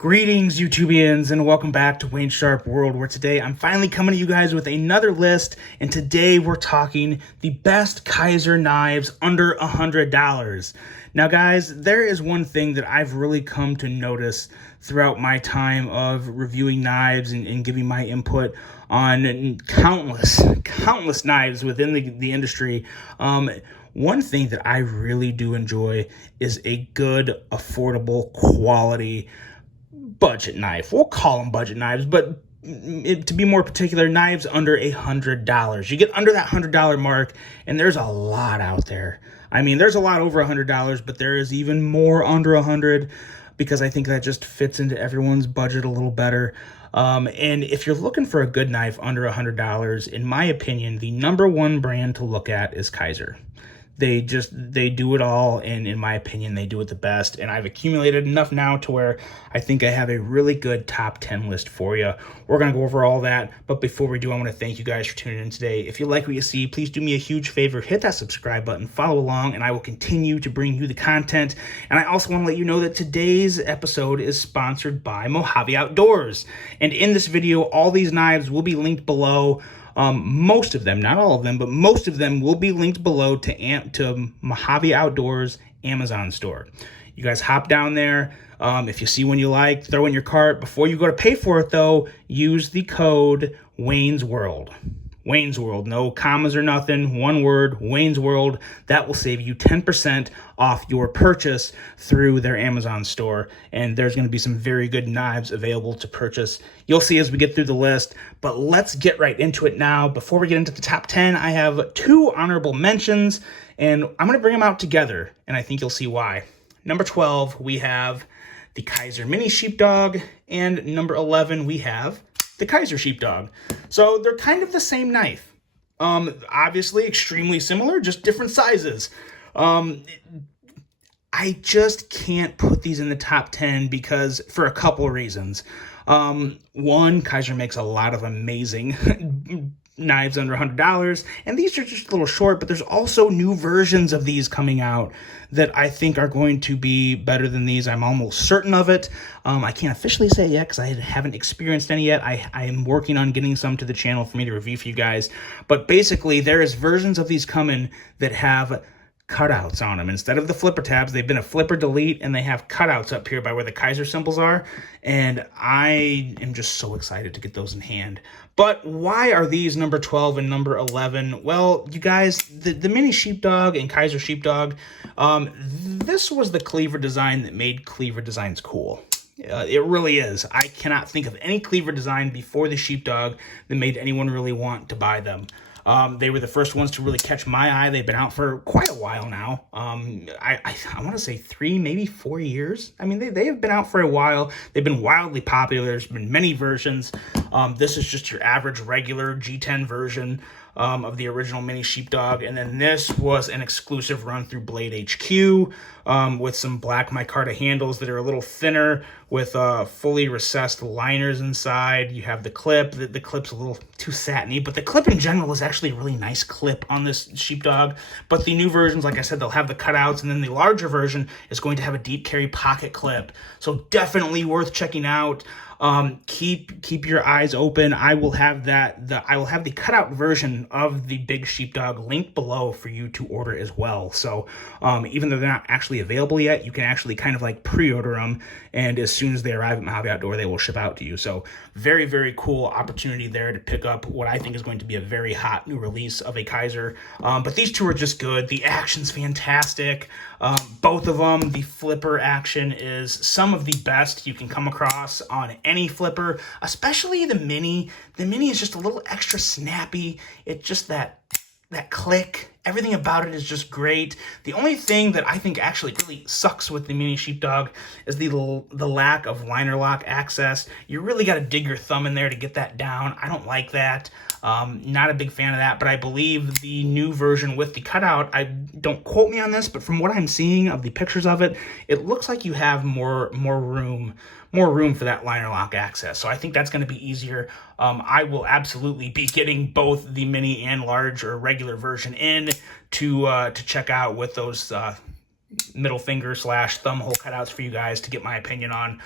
Greetings, YouTubians, and welcome back to Wayne Sharp World, where today I'm finally coming to you guys with another list, and today we're talking the best Kizer knives under $100. Now, guys, there is one thing that I've really come to notice throughout my time of reviewing knives and giving my input on countless knives within the industry. One thing that I really do enjoy is a good, affordable, quality budget knife. We'll call them budget knives, but to be more particular, knives under $100. You get under that $100 mark, and there's a lot out there. I mean, there's a lot over $100, but there is even more under $100 because I think that just fits into everyone's budget a little better. And if you're looking for a good knife under $100, in my opinion, the number one brand to look at is Kizer. They do it all, and in my opinion, they do it the best. And I've accumulated enough now to where I think I have a really good top 10 list for you. We're going to go over all that, but before we do, I want to thank you guys for tuning in today. If you like what you see, please do me a huge favor, hit that subscribe button, follow along, and I will continue to bring you the content. And I also want to let you know that today's episode is sponsored by Mojave Outdoors. And in this video, all these knives will be linked below. Most of them, not all of them, but most of them will be linked below to Mojave Outdoors Amazon store. You guys hop down there. If you see one you like, throw in your cart. Before you go to pay for it, though, use the code Wayne's World. Wayne's World, no commas or nothing, one word, Wayne's World. That will save you 10% off your purchase through their Amazon store. And there's going to be some very good knives available to purchase. You'll see as we get through the list, but let's get right into it now. Before we get into the top 10, I have two honorable mentions, and I'm going to bring them out together, and I think you'll see why. Number 12, we have the Kizer Mini Sheepdog, and number 11, we have the Kizer Sheepdog. So they're kind of the same knife. Obviously extremely similar, just different sizes. I just can't put these in the top 10 because for a couple of reasons. One, Kizer makes a lot of amazing knives under $100, and these are just a little short, but there's also new versions of these coming out that I think are going to be better than these. I'm almost certain of it. I can't officially say it yet because I haven't experienced any yet. I am working on getting some to the channel for me to review for you guys, but basically there is versions of these coming that have cutouts on them. Instead of the flipper tabs, they've been a flipper delete, and they have cutouts up here by where the Kizer symbols are, and I am just so excited to get those in hand. But why are these number 12 and number 11? Well, you guys, the Mini Sheepdog and Kizer Sheepdog, this was the cleaver design that made cleaver designs cool. It really is. I cannot think of any cleaver design before the Sheepdog that made anyone really want to buy them. They were the first ones to really catch my eye. They've been out for quite a while now. I want to say 3, maybe 4 years. I mean, they have been out for a while. They've been wildly popular. There's been many versions. This is just your average regular G10 version of the original Mini Sheepdog. And then this was an exclusive run through Blade HQ with some black micarta handles that are a little thinner with fully recessed liners inside. You have the clip. The clip's a little too satiny, but the clip in general is actually a really nice clip on this Sheepdog. But the new versions, like I said, they'll have the cutouts, and then the larger version is going to have a deep carry pocket clip. So definitely worth checking out. Keep your eyes open. I will have the cutout version of the big Sheepdog linked below for you to order as well. So even though they're not actually available yet, you can actually kind of like pre-order them, and as soon as they arrive at Mojave Outdoor, they will ship out to you. So very, very cool opportunity there to pick up what I think is going to be a very hot new release of a Kizer. But these two are just good. The action's fantastic. Both of them, the flipper action is some of the best you can come across on any flipper, especially the Mini. The Mini is just a little extra snappy. It's just that click. Everything about it is just great. The only thing that I think actually really sucks with the Mini Sheepdog is the lack of liner lock access. You really got to dig your thumb in there to get that down. I don't like that. Not a big fan of that, but I believe the new version with the cutout, don't quote me on this, but from what I'm seeing of the pictures of it, it looks like you have more room for that liner lock access. So I think that's going to be easier. I will absolutely be getting both the mini and large or regular version in to check out with those middle finger / thumb hole cutouts for you guys to get my opinion on.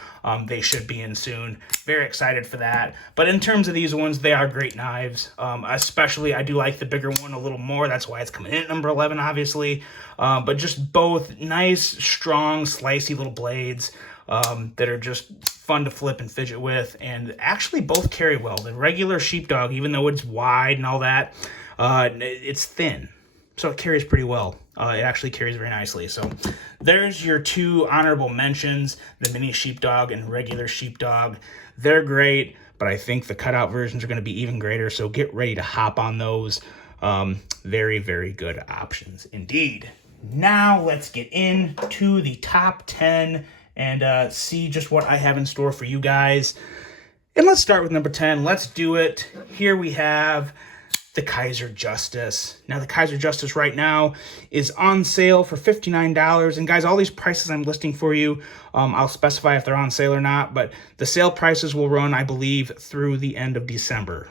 They should be in soon. Very excited for that. But in terms of these ones, they are great knives. Especially, I do like the bigger one a little more. That's why it's coming in at number 11, obviously. But just both nice, strong, slicey little blades that are just fun to flip and fidget with, and actually both carry well. The regular sheepdog, even though it's wide and all that, it's thin, so it carries pretty well. It actually carries very nicely. So there's your 2 honorable mentions, the mini sheepdog and regular sheepdog. They're great, but I think the cutout versions are going to be even greater, so get ready to hop on those. Very, very good options indeed. Now let's get into the top 10 and see just what I have in store for you guys. And let's start with number 10. Let's do it. Here we have the Kizer Justice. Now, the Kizer Justice right now is on sale for $59. And guys, all these prices I'm listing for you, I'll specify if they're on sale or not, but the sale prices will run, I believe, through the end of December.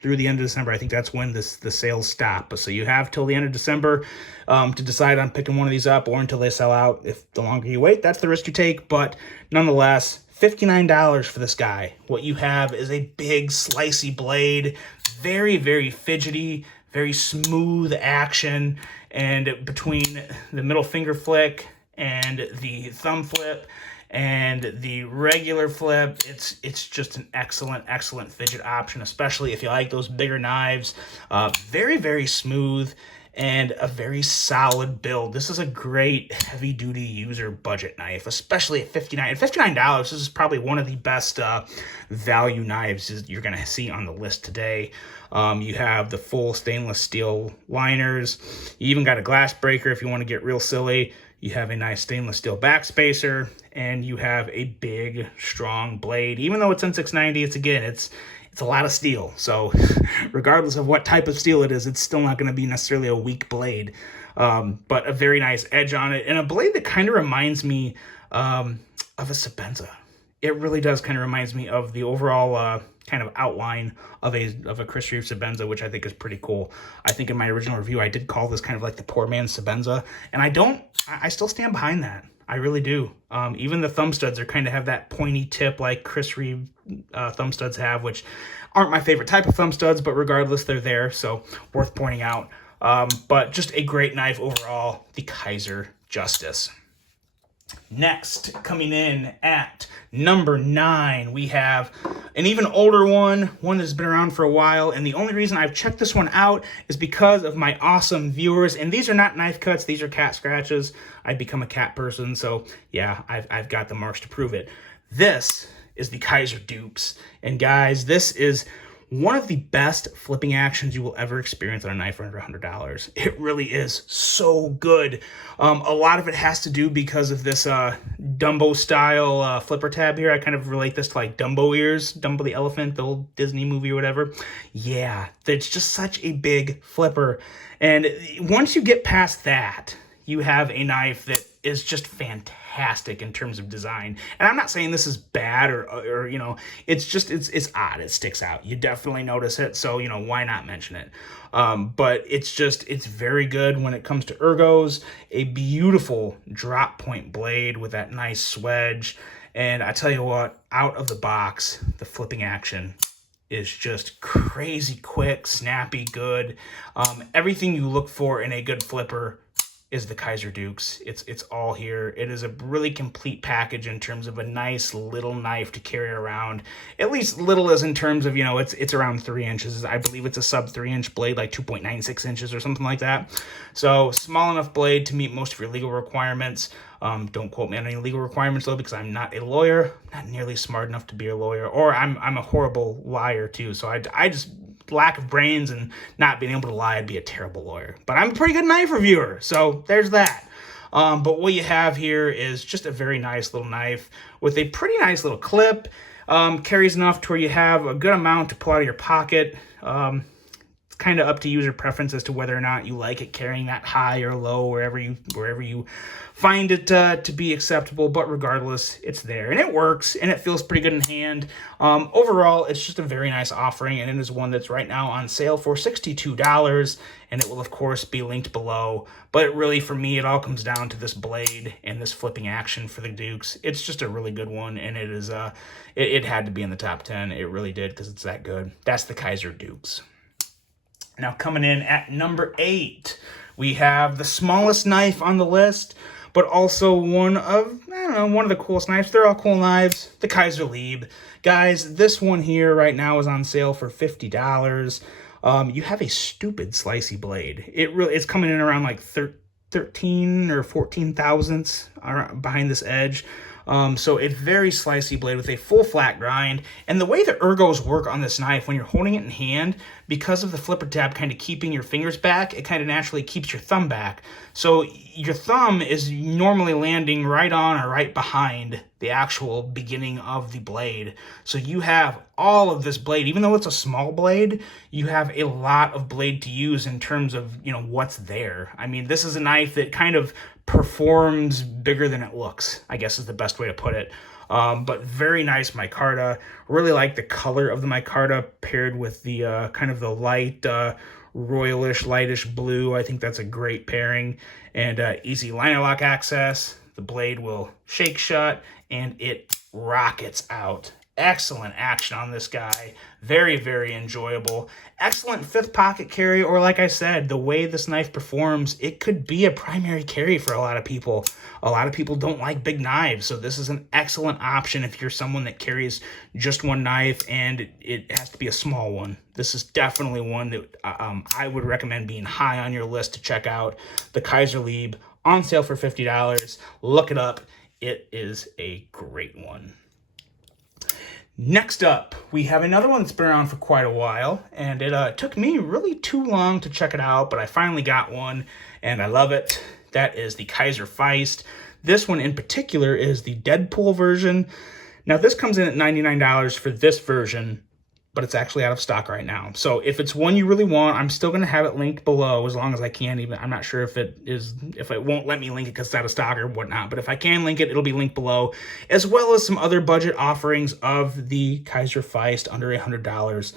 Through the end of December, I think that's when the sales stop. So you have till the end of December to decide on picking one of these up, or until they sell out. If the longer you wait, that's the risk you take. But nonetheless, $59 for this guy. What you have is a big slicey blade, very, very fidgety, very smooth action, and between the middle finger flick and the thumb flip and the regular flip, it's just an excellent fidget option, especially if you like those bigger knives. Very, very smooth and a very solid build. This is a great heavy-duty user budget knife, especially at $59. This is probably one of the best value knives you're going to see on the list today. You have the full stainless steel liners. You even got a glass breaker if you want to get real silly. You have a nice stainless steel backspacer, and you have a big, strong blade. Even though it's N690, it's a lot of steel. So regardless of what type of steel it is, it's still not going to be necessarily a weak blade. But a very nice edge on it, and a blade that kind of reminds me of a Sebenza. It really does kind of reminds me of the overall kind of outline of a Chris Reeve Sebenza, which I think is pretty cool. I think in my original review, I did call this kind of like the poor man's Sebenza, and I still stand behind that. I really do. Even the thumb studs are kind of have that pointy tip like Chris Reeve thumb studs have, which aren't my favorite type of thumb studs, but regardless, they're there, so worth pointing out. But just a great knife overall, the Kizer Justice. Next, coming in at number 9, we have an even older one that's been around for a while, and the only reason I've checked this one out is because of my awesome viewers, and these are not knife cuts, these are cat scratches. I've become a cat person, so yeah, I've got the marks to prove it. This is the Kizer Dukes, and guys, this is one of the best flipping actions you will ever experience on a knife for under $100. It really is so good. A lot of it has to do because of this Dumbo style flipper tab here. I kind of relate this to like Dumbo ears, Dumbo the elephant, the old Disney movie or whatever. Yeah, it's just such a big flipper. And once you get past that, you have a knife that is just fantastic in terms of design. And I'm not saying this is bad or you know, it's just, it's odd. It sticks out. You definitely notice it. So, you know, why not mention it? But it's very good when it comes to ergos. A beautiful drop point blade with that nice swedge. And I tell you what, out of the box, the flipping action is just crazy quick, snappy, good. Everything you look for in a good flipper is the Kizer Dukes. It's all here. It is a really complete package in terms of a nice little knife to carry around. At least little as in terms of, you know, it's around 3 inches. I believe it's a sub 3-inch blade, like 2.96 inches or something like that. So small enough blade to meet most of your legal requirements. Don't quote me on any legal requirements though, because I'm not a lawyer. I'm not nearly smart enough to be a lawyer, or I'm a horrible liar too. So I just lack of brains and not being able to lie, I'd be a terrible lawyer. But I'm a pretty good knife reviewer, so there's that. But what you have here is just a very nice little knife with a pretty nice little clip. Carries enough to where you have a good amount to pull out of your pocket. It's kind of up to user preference as to whether or not you like it carrying that high or low, wherever you find it to be acceptable. But regardless, it's there and it works and it feels pretty good in hand. Overall, it's just a very nice offering, and it is one that's right now on sale for $62, and it will of course be linked below. But really, for me, it all comes down to this blade and this flipping action for the Dukes. It's just a really good one, and it is it had to be in the top 10. It really did, because it's that good. That's the Kizer Dukes. Now, coming in at number 8, we have the smallest knife on the list, but also one of the coolest knives. They're all cool knives. The Kizer Leave. Guys, this one here right now is on sale for $50. You have a stupid slicey blade. It's coming in around like 13 or 14 thousandths behind this edge. So a very slicey blade with a full flat grind. And the way the ergos work on this knife, when you're holding it in hand, because of the flipper tab kind of keeping your fingers back, it kind of naturally keeps your thumb back. So your thumb is normally landing right on or right behind the actual beginning of the blade. So you have all of this blade. Even though it's a small blade, you have a lot of blade to use in terms of, what's there. I mean, this is a knife that kind of performs bigger than it looks, I guess is the best way to put it. But very nice micarta. Really like the color of the micarta paired with the kind of the light royalish, lightish blue. I think that's a great pairing. And easy liner lock access. The blade will shake shut and it rockets out. Excellent action on this guy. Very, very enjoyable. Excellent fifth pocket carry, or like I said, the way this knife performs, it could be a primary carry for a lot of people. A lot of people don't like big knives, so this is an excellent option if you're someone that carries just one knife and it has to be a small one. This is definitely one that I would recommend being high on your list to check out. The Kizer Leave, on sale for $50. Look it up. It is a great one. Next up, we have another one that's been around for quite a while, and it took me really too long to check it out, but I finally got one, and I love it. That is the Kizer Feist. This one in particular is the Deadpool version. Now, this comes in at $99 for this version, but it's actually out of stock right now. So if it's one you really want, I'm still going to have it linked below as long as I can. Even I'm not sure if it won't let me link it because it's out of stock or whatnot. But if I can link it, it'll be linked below, as well as some other budget offerings of the Kizer Feist under $100.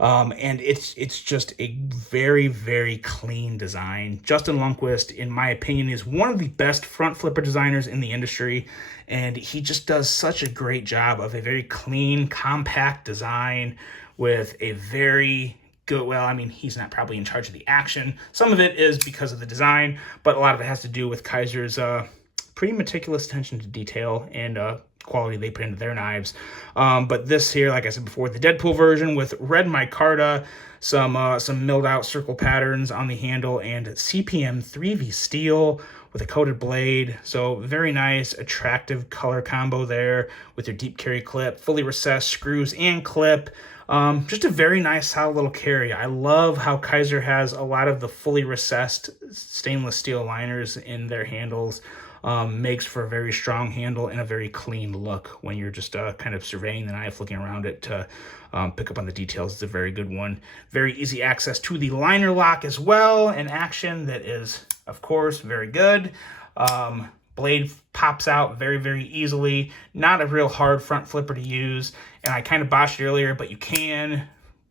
And it's just a very, very clean design. Justin Lundquist, in my opinion, is one of the best front flipper designers in the industry. And he just does such a great job of a very clean, compact design with a very good, well, I mean, he's not probably in charge of the action. Some of it is because of the design, but a lot of it has to do with Kizer's pretty meticulous attention to detail and quality they put into their knives. But this here, like I said before, the Deadpool version with red micarta, some milled out circle patterns on the handle, and CPM 3V steel with a coated blade. So very nice, attractive color combo there with your deep carry clip, fully recessed screws and clip. Just a very nice, solid little carry. I love how Kizer has a lot of the fully recessed stainless steel liners in their handles. Makes for a very strong handle and a very clean look when you're just kind of surveying the knife, looking around it to pick up on the details. It's a very good one. Very easy access to the liner lock as well, an action that is, of course, very good. Blade pops out very, very easily. Not a real hard front flipper to use, and I kind of botched it earlier, but you can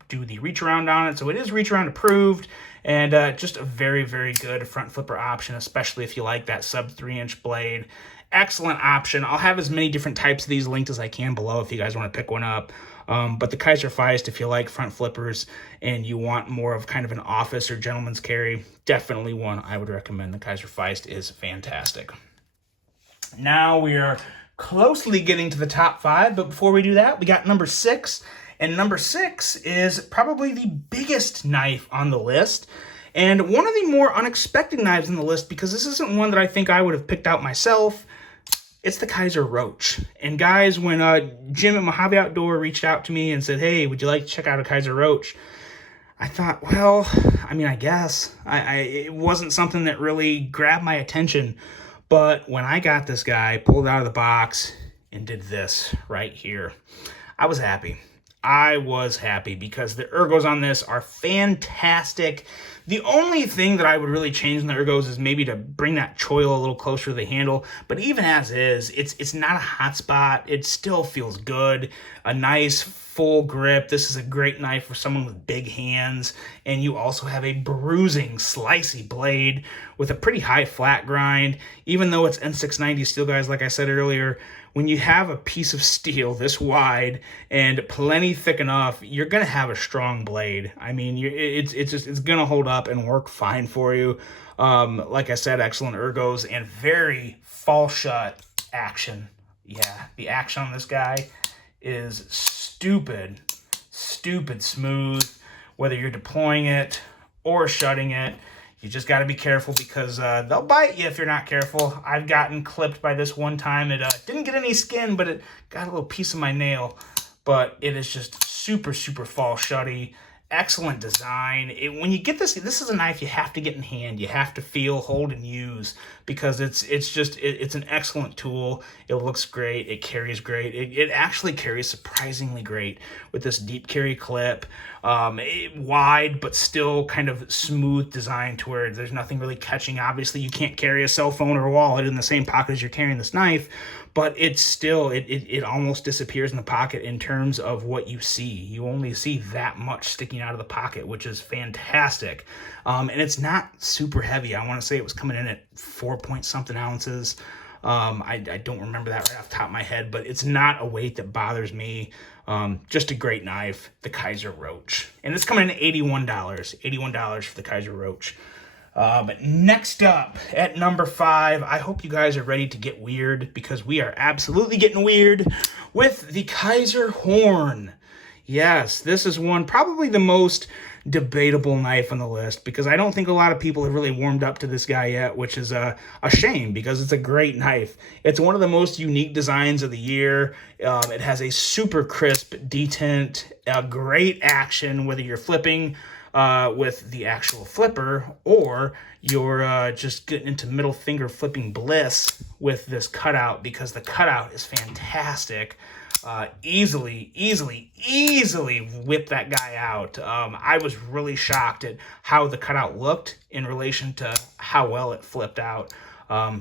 do the reach around on it, so it is reach around approved. And just a very, very good front flipper option, especially if you like that sub 3-inch blade. Excellent option. I'll have as many different types of these linked as I can below if you guys want to pick one up. But the Kizer Feist, if you like front flippers and you want more of kind of an office or gentleman's carry, definitely one I would recommend. The Kizer Feist is fantastic. Now we are closely getting to the top 5, but before we do that, we got number 6. And number 6 is probably the biggest knife on the list, and one of the more unexpected knives on the list, because this isn't one that I think I would have picked out myself. It's the Kizer Roach. And guys, when Jim at Mojave Outdoor reached out to me and said, hey, would you like to check out a Kizer Roach? I thought, well, I mean, I guess. It wasn't something that really grabbed my attention. But when I got this guy, pulled it out of the box, and did this right here, I was happy. I was happy because the ergos on this are fantastic. The only thing that I would really change in the ergos is maybe to bring that choil a little closer to the handle. But even as is, it's not a hot spot. It still feels good. A nice full grip. This is a great knife for someone with big hands. And you also have a bruising, slicey blade with a pretty high flat grind. Even though it's N690 steel, guys, like I said earlier, when you have a piece of steel this wide and plenty thick enough, you're gonna have a strong blade. I mean, it's gonna hold up and work fine for you. Like I said, excellent ergos and very fall shut action. Yeah, the action on this guy is stupid smooth. Whether you're deploying it or shutting it, you just got to be careful because they'll bite you if you're not careful. I've gotten clipped by this one time. It didn't get any skin, but it got a little piece of my nail. But it is just super fall shutty. Excellent design. When you get this is a knife you have to get in hand. You have to feel, hold, and use because it's an excellent tool. It looks great. It carries great. It actually carries surprisingly great with this deep carry clip. Wide but still kind of smooth design to where there's nothing really catching. Obviously, you can't carry a cell phone or a wallet in the same pocket as you're carrying this knife, but it's still, it almost disappears in the pocket in terms of what you see. You only see that much sticking out of the pocket, which is fantastic. And it's not super heavy. I want to say it was coming in at 4-point-something ounces. I don't remember that right off the top of my head, but it's not a weight that bothers me. Just a great knife, the Kizer Roach. And it's coming in at $81. $81 for the Kizer Roach. But next up at number 5, I hope you guys are ready to get weird because we are absolutely getting weird with the Kizer Horn. Yes, this is probably the most debatable knife on the list because I don't think a lot of people have really warmed up to this guy yet, which is a shame because it's a great knife. It's one of the most unique designs of the year. It has a super crisp detent, great action, whether you're flipping with the actual flipper or you're just getting into middle finger flipping bliss with this cutout because the cutout is fantastic. Easily whip that guy out. I was really shocked at how the cutout looked in relation to how well it flipped out.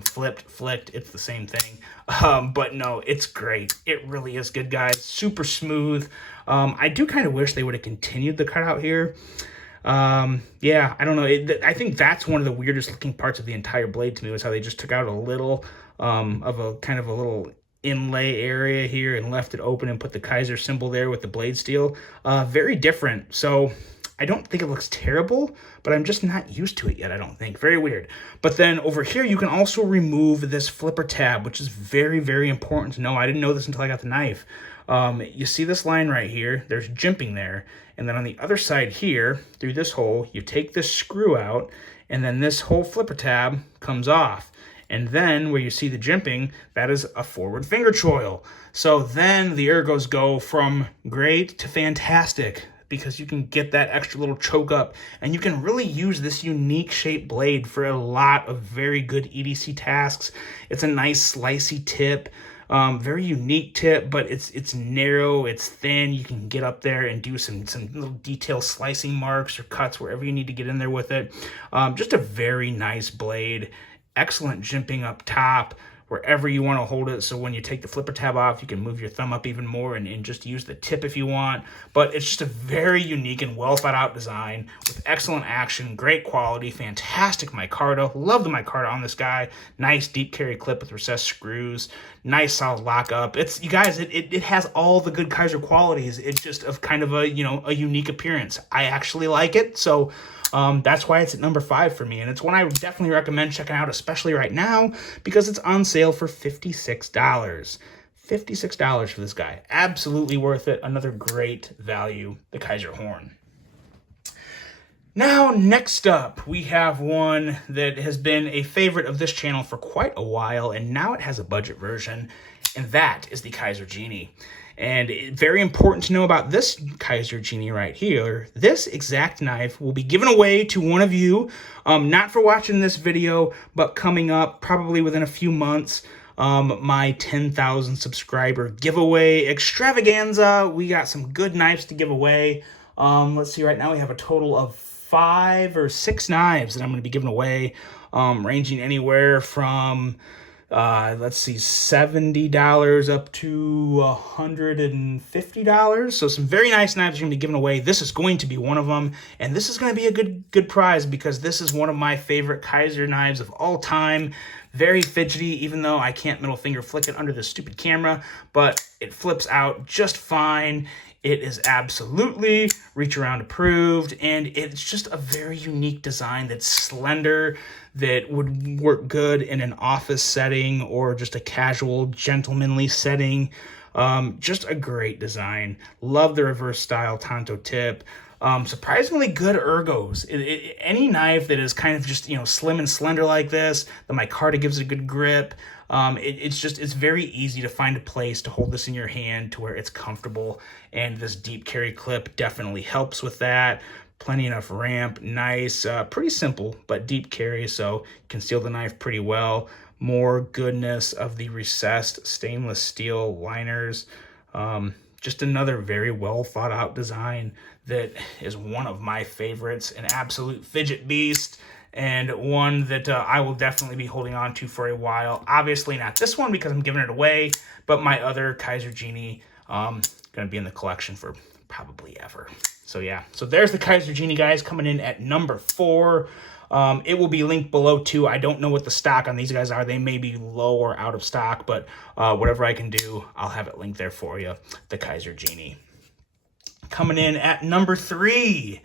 Flicked, it's the same thing. But no, it's great. It really is good, guys. Super smooth. I do kind of wish they would have continued the cutout here. Yeah, I don't know. I think that's one of the weirdest looking parts of the entire blade to me was how they just took out a little of a kind of a little inlay area here and left it open and put the Kizer symbol there with the blade steel. Very different. So I don't think it looks terrible, but I'm just not used to it yet, I don't think. Very weird. But then over here, you can also remove this flipper tab, which is very important to know. I didn't know this until I got the knife. You see this line right here, there's jimping there. And then on the other side here, through this hole, you take this screw out, and then this whole flipper tab comes off. And then where you see the jimping, that is a forward finger choil. So then the ergos go from great to fantastic because you can get that extra little choke up and you can really use this unique shaped blade for a lot of very good EDC tasks. It's a nice slicey tip. Very unique tip, but it's narrow, it's thin. You can get up there and do some little detail slicing marks or cuts wherever you need to get in there with it. Just a very nice blade. Excellent jimping up top wherever you want to hold it. So when you take the flipper tab off, you can move your thumb up even more and just use the tip if you want. But it's just a very unique and well thought out design with excellent action, great quality, fantastic micarta. Love the micarta on this guy. Nice deep carry clip with recessed screws. Nice solid lockup. It's, you guys, it has all the good Kizer qualities. It's just of kind of a, a unique appearance. I actually like it. So that's why it's at number 5 for me. And it's one I would definitely recommend checking out, especially right now, because it's on sale for $56. $56 for this guy. Absolutely worth it. Another great value, the Kizer Horn. Now, next up, we have one that has been a favorite of this channel for quite a while, and now it has a budget version, and that is the Kizer Genie. And very important to know about this Kizer Genie right here, this exact knife will be given away to one of you, not for watching this video, but coming up probably within a few months. my 10,000 subscriber giveaway extravaganza. We got some good knives to give away. Let's see, right now we have a total of 5 or 6 knives that I'm going to be giving away, ranging anywhere from let's see, $70 up to $150. So some very nice knives are going to be given away. This is going to be one of them, and this is going to be a good prize because this is one of my favorite Kizer knives of all time. Very fidgety, even though I can't middle finger flick it under this stupid camera, but it flips out just fine. It is absolutely reach around approved, and it's just a very unique design that's slender, that would work good in an office setting or just a casual, gentlemanly setting. Just a great design. Love the reverse style Tonto tip. Surprisingly good ergos. Any knife that is kind of just, slim and slender like this, the micarta gives it a good grip. It's very easy to find a place to hold this in your hand to where it's comfortable, and this deep carry clip definitely helps with that. Plenty enough ramp, nice, pretty simple, but deep carry, so you can seal the knife pretty well. More goodness of the recessed stainless steel liners. Just another very well thought out design that is one of my favorites, an absolute fidget beast, and one that I will definitely be holding on to for a while. Obviously not this one because I'm giving it away, but my other Kizer Genie, going to be in the collection for probably ever. So yeah, so there's the Kizer Genie, guys, coming in at number 4. It will be linked below too. I don't know what the stock on these guys are. They may be low or out of stock, but whatever I can do, I'll have it linked there for you. The Kizer Genie. Coming in at number 3.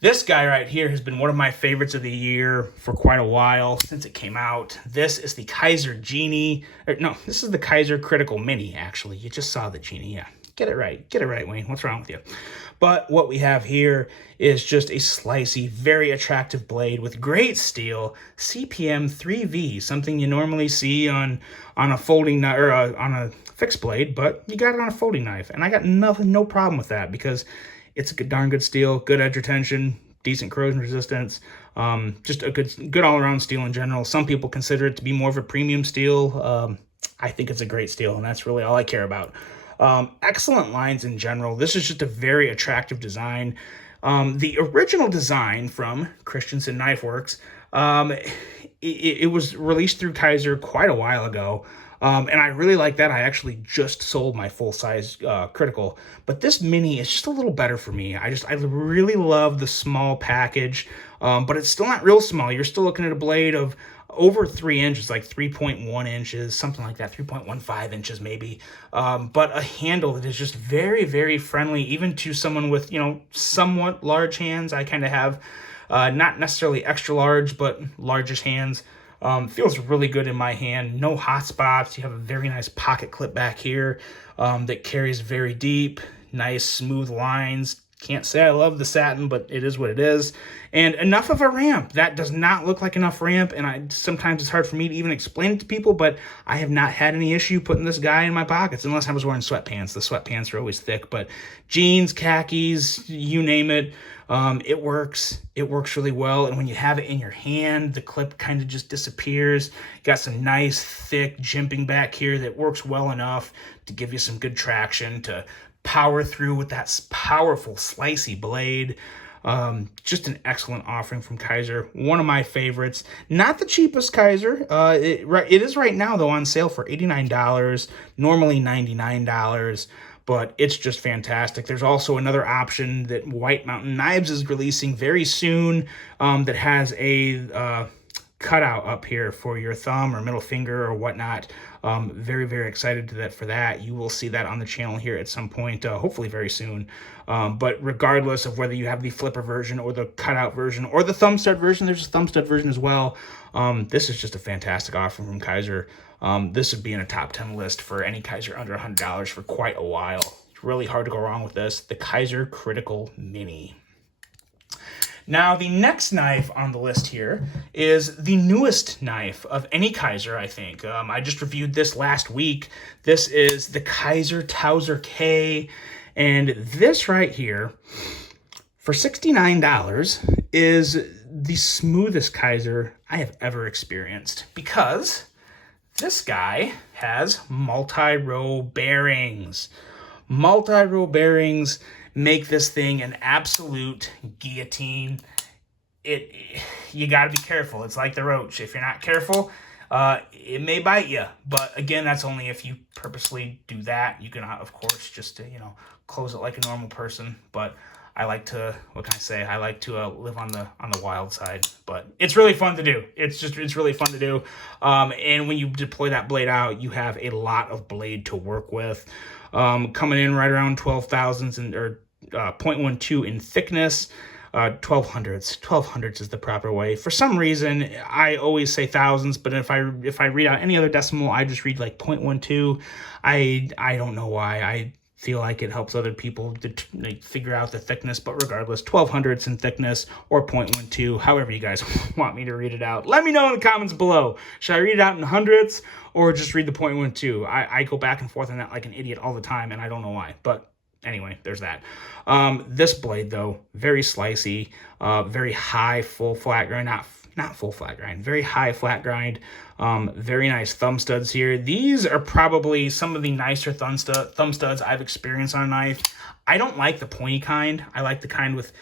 This guy right here has been one of my favorites of the year for quite a while, since it came out. This is the Kizer Genie. No, this is the Kizer Critical Mini, actually. You just saw the Genie, yeah. Get it right, Wayne. What's wrong with you? But what we have here is just a slicey, very attractive blade with great steel, CPM 3V, something you normally see on a folding knife or on a fixed blade, but you got it on a folding knife, and I got no problem with that because it's a darn good steel, good edge retention, decent corrosion resistance, just a good all-around steel in general. Some people consider it to be more of a premium steel. I think it's a great steel, and that's really all I care about. Excellent lines in general. This is just a very attractive design. The original design from Christensen Knife Works, it was released through Kizer quite a while ago. And I really like that. I actually just sold my full-size critical, but this mini is just a little better for me. I really love the small package, but it's still not real small. You're still looking at a blade of over 3 inches, like 3.1 inches, something like that, 3.15 inches maybe. But a handle that is just very, very friendly, even to someone with, somewhat large hands. I kind of have not necessarily extra large, but largish hands. Feels really good in my hand. No hot spots. You have a very nice pocket clip back here that carries very deep. Nice smooth lines. Can't say I love the satin, but it is what it is. And enough of a ramp. That does not look like enough ramp, and sometimes it's hard for me to even explain it to people, but I have not had any issue putting this guy in my pockets unless I was wearing sweatpants. The sweatpants are always thick, but jeans, khakis, you name it, it works. It works really well, and when you have it in your hand, the clip kind of just disappears. Got some nice, thick jimping back here that works well enough to give you some good traction to power through with that powerful slicey blade. Just an excellent offering from Kizer. One of my favorites. Not the cheapest Kizer. It is right now, though, on sale for $89, normally $99, but it's just fantastic. There's also another option that White Mountain Knives is releasing very soon that has a cutout up here for your thumb or middle finger or whatnot. Very, very excited for that. You will see that on the channel here at some point, hopefully very soon. But regardless of whether you have the flipper version or the cutout version or the thumb stud version, there's a thumb stud version as well. This is just a fantastic offer from Kizer. This would be in a top 10 list for any Kizer under $100 for quite a while. It's really hard to go wrong with this. The Kizer Critical Mini. Now, the next knife on the list here is the newest knife of any Kizer, I think. I just reviewed this last week. This is the Kizer Tauser K, and this right here, for $69, is the smoothest Kizer I have ever experienced, because This guy has multi-row bearings. Multi-row bearings make this thing an absolute guillotine. You got to be careful. It's like the Roach. If you're not careful, it may bite you. But again, that's only if you purposely do that. You can, of course, just close it like a normal person. But I like to, what can I say? I like to live on the wild side. But it's really fun to do. It's really fun to do. And when you deploy that blade out, you have a lot of blade to work with. Coming in right around 12 thousandths or 0.12 in thickness. 1200s is the proper way. For some reason, I always say thousands, but if I read out any other decimal, I just read like 0.12. I don't know why. I feel like it helps other people figure out the thickness, but regardless, 1200s in thickness or 0.12, however you guys want me to read it out. Let me know in the comments below. Should I read it out in hundredths or just read the 0.12? I go back and forth on that like an idiot all the time, and I don't know why, but anyway, there's that. This blade, though, very slicey, very high full flat grind, not full flat grind, very high flat grind. Very nice thumb studs here. These are probably some of the nicer thumb studs I've experienced on a knife. I don't like the pointy kind. I like the kind with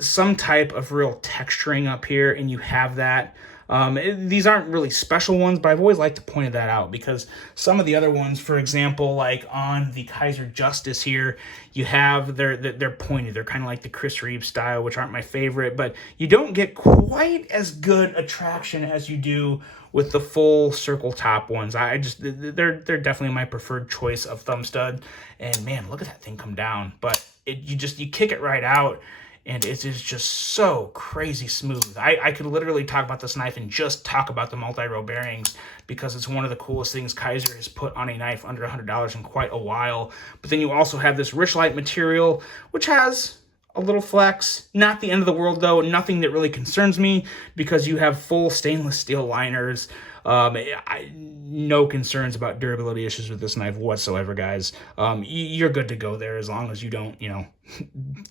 some type of real texturing up here, and you have that. These aren't really special ones, but I've always liked to point that out because some of the other ones, for example, like on the Kizer Justice here, you have they're pointed. They're kind of like the Chris Reeve style, which aren't my favorite, but you don't get quite as good a traction as you do with the full circle top ones. They're definitely my preferred choice of thumb stud. And man, look at that thing come down. But you kick it right out. And it is just so crazy smooth. I could literally talk about this knife and just talk about the multi-row bearings because it's one of the coolest things Kizer has put on a knife under $100 in quite a while. But then you also have this Richlite material, which has a little flex. Not the end of the world, though. Nothing that really concerns me because you have full stainless steel liners. No concerns about durability issues with this knife whatsoever, guys. You're good to go there as long as you don't,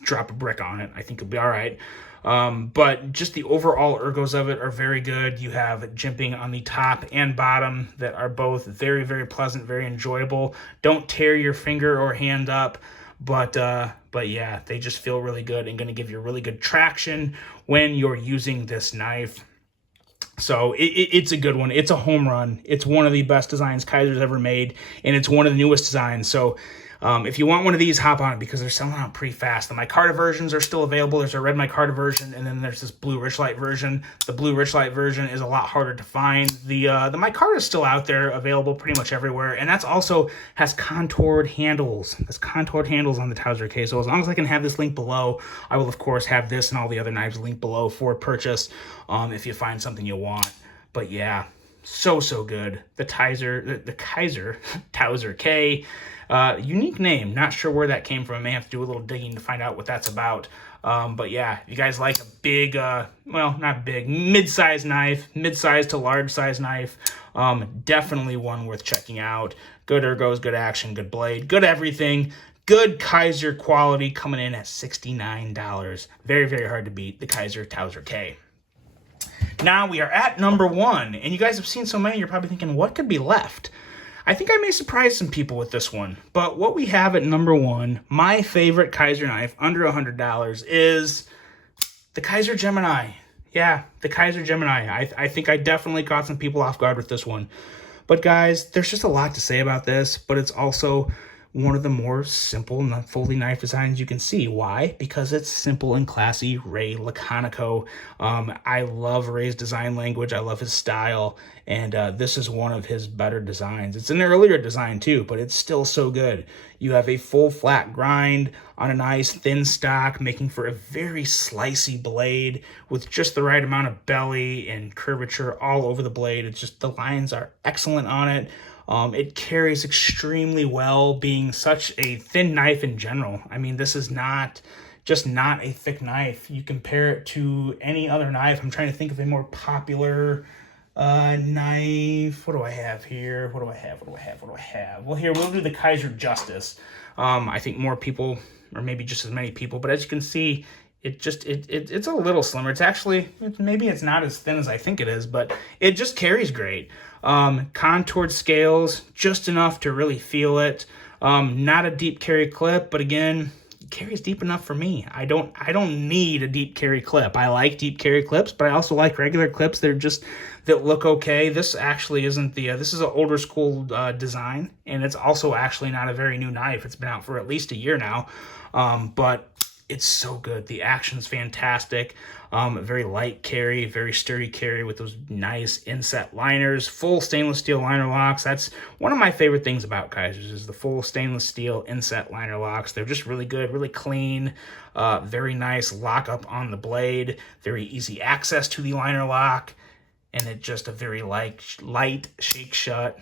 drop a brick on it. I think it'll be all right. But just the overall ergos of it are very good. You have jimping on the top and bottom that are both very, very pleasant, very enjoyable. Don't tear your finger or hand up. But yeah, they just feel really good and going to give you really good traction when you're using this knife. So it's a good one. It's a home run. It's one of the best designs Kizer's ever made, and it's one of the newest designs. So if you want one of these, hop on it because they're selling out pretty fast. The micarta versions are still available. There's a red micarta version, and then there's this blue Richlite version. The blue Richlite version is a lot harder to find. The micarta is still out there, available pretty much everywhere, and that's also has contoured handles. There's contoured handles on the Tauser K. So as long as I can have this link below, I will of course have this and all the other knives linked below for purchase if you find something you want. But yeah, so good. The Kizer Tauser K. Unique name. Not sure where that came from. I may have to do a little digging to find out what that's about. But yeah, if you guys like a big, well, not big, mid-size knife, mid-size to large-size knife, definitely one worth checking out. Good ergos, good action, good blade, good everything. Good Kizer quality coming in at $69. Very, very hard to beat. The Kizer Tauser K. Now we are at number 1, and you guys have seen so many, you're probably thinking, what could be left? I think I may surprise some people with this one, but what we have at number 1, my favorite Kizer knife under $100, is the Kizer Gemini. Yeah, the Kizer Gemini. I think I definitely caught some people off guard with this one. But guys, there's just a lot to say about this, but it's also one of the more simple folding knife designs you can see. Why? Because it's simple and classy. Ray Laconico. I love Ray's design language. I love his style, and this is one of his better designs. It's an earlier design too, but it's still so good. You have a full flat grind on a nice thin stock, making for a very slicey blade with just the right amount of belly and curvature all over the blade. It's just, the lines are excellent on it. It carries extremely well, being such a thin knife in general. I mean, this is not a thick knife. You compare it to any other knife. I'm trying to think of a more popular knife. What do I have here? What do I have? Well, here, we'll do the Kizer Justice. I think more people, or maybe just as many people, but as you can see, it's a little slimmer. It's actually, maybe it's not as thin as I think it is, but it just carries great. Contoured scales, just enough to really feel it. Not a deep carry clip, but again, it carries deep enough for me. I don't need a deep carry clip. I like deep carry clips, but I also like regular clips that look okay. This actually isn't this is an older school design, and it's also actually not a very new knife. It's been out for at least a year now, but it's so good. The action's fantastic. Very light carry, very sturdy carry with those nice inset liners, full stainless steel liner locks. That's one of my favorite things about Kizers is the full stainless steel inset liner locks. They're just really good, really clean, very nice lock up on the blade, very easy access to the liner lock, and it just a very light shake shut,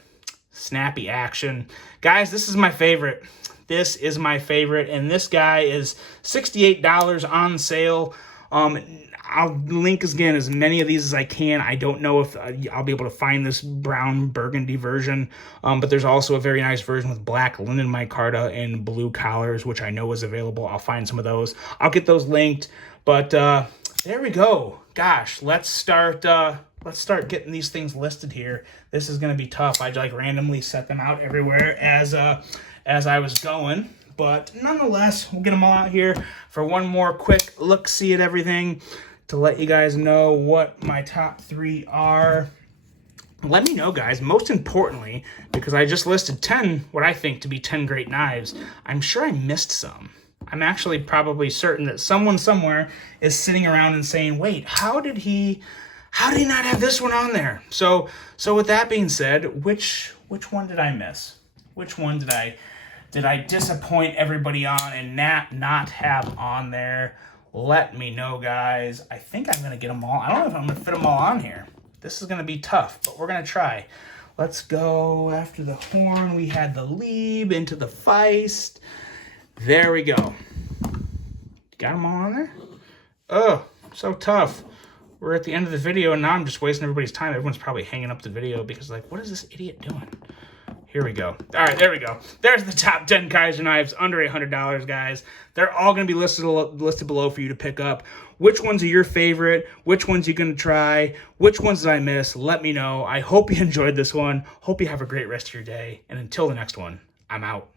snappy action. Guys, this is my favorite. This is my favorite, and this guy is $68 on sale. I'll link again as many of these as I can. I don't know if I'll be able to find this brown burgundy version, but there's also a very nice version with black linen micarta and blue collars, which I know is available. I'll find some of those. I'll get those linked, but there we go. Gosh, let's start getting these things listed here. This is going to be tough. I like randomly set them out everywhere as I was going, but nonetheless, we'll get them all out here for one more quick look-see at everything to let you guys know what my top 3 are. Let me know, guys, most importantly, because I just listed 10, what I think to be 10 great knives, I'm sure I missed some. I'm actually probably certain that someone somewhere is sitting around and saying, wait, how did he not have this one on there? So with that being said, which one did I miss? Which one did I disappoint everybody on and not have on there? Let me know, guys. I think I'm going to get them all. I don't know if I'm going to fit them all on here. This is going to be tough, but we're going to try. Let's go after the Horn. We had the Leave into the Feist. There we go. Got them all on there? Oh, so tough. We're at the end of the video, and now I'm just wasting everybody's time. Everyone's probably hanging up the video because, like, what is this idiot doing? Here we go. All right, there we go. There's the top 10 Kizer knives under $800, guys. They're all going to be listed below for you to pick up. Which ones are your favorite? Which ones are you going to try? Which ones did I miss? Let me know. I hope you enjoyed this one. Hope you have a great rest of your day. And until the next one, I'm out.